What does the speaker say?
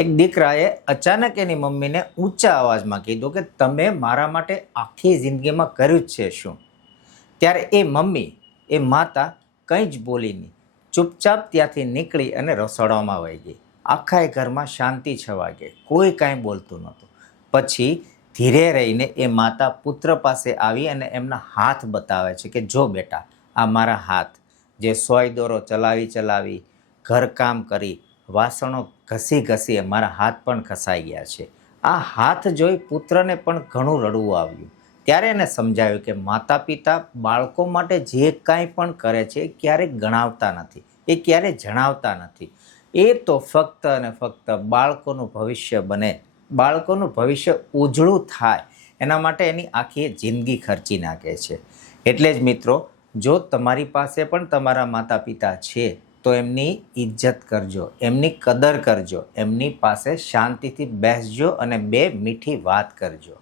એક દીકરાએ અચાનક એની મમ્મીને ઊંચા અવાજમાં કીધું કે તમે મારા માટે આખી જિંદગીમાં કર્યું જ છે શું? ત્યારે એ મમ્મી, એ માતા કંઈ જ બોલી નહીં, ચૂપચાપ ત્યાંથી નીકળી અને રસોડામાં વહી ગઈ. આખા એ ઘરમાં શાંતિ છવાઈ ગઈ, કોઈ કાંઈ બોલતું નહોતું. પછી ધીરે રહીને એ માતા પુત્ર પાસે આવી અને એમના હાથ બતાવે છે કે જો બેટા, આ મારા હાથ, જે સોય દોરો ચલાવી ઘરકામ કરી, વાસણો ઘસી મારા હાથ પણ ઘસાઈ ગયા છે. આ હાથ જોઈ પુત્રને પણ ઘણું રડવું આવ્યું. ત્યારે એને સમજાયું કે માતા પિતા બાળકો માટે જે કાંઈ પણ કરે છે એ ક્યારેય ગણાવતા નથી, એ ક્યારેય જણાવતા નથી. એ તો ફક્ત અને ફક્ત બાળકોનું ભવિષ્ય બને, બાળકોનું ભવિષ્ય ઉજળું થાય એના માટે એની આખી જિંદગી ખર્ચી નાખે છે. એટલે જ મિત્રો, જો તમારી પાસે પણ તમારા માતા પિતા છે તો એમની ઇજ્જત કરજો, એમની કદર કરજો, એમની પાસે શાંતિથી બેસજો અને બે મીઠી વાત કરજો.